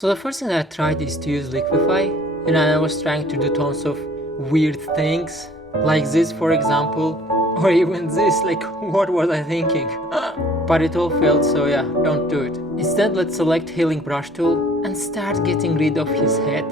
So the first thing I tried is to use Liquify, and I was trying to do tons of weird things, like this for example, or even this, like what was I thinking? But it all failed, so yeah, don't do it. Instead, let's select Healing Brush tool and start getting rid of his head.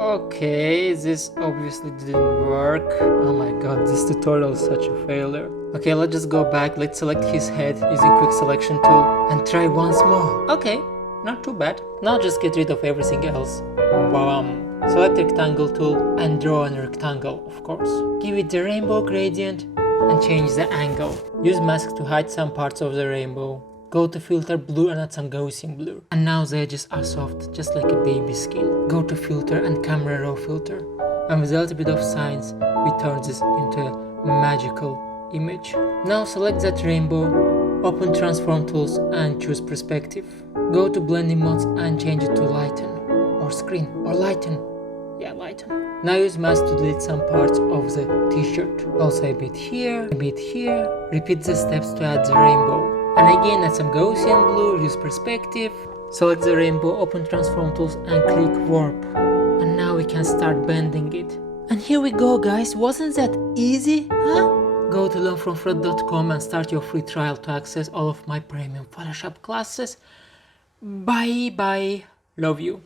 Okay, this obviously didn't work. Oh my god, this tutorial is such a failure. Okay, let's just go back, let's select his head using quick selection tool and try once more. Okay, not too bad. Now just get rid of everything else. Bam! Select rectangle tool and draw a rectangle, of course. Give it the rainbow gradient and change the angle. Use mask to hide some parts of the rainbow. Go to filter blur and add some Gaussian blur. And now the edges are soft, just like a baby skin. Go to filter and camera raw filter. And with a little bit of science, we turn this into a magical image. Now select that rainbow, open transform tools and choose perspective. Go to blending modes and change it to lighten, or screen, or lighten. Yeah, lighten. Now use mask to delete some parts of the t-shirt. Also a bit here, a bit here. Repeat the steps to add the rainbow. And again add some Gaussian blur, use perspective. Select the rainbow, open transform tools and click warp. And now we can start bending it. And here we go guys, wasn't that easy, huh? Go to learnfromfred.com and start your free trial to access all of my premium Photoshop classes. Bye bye, love you.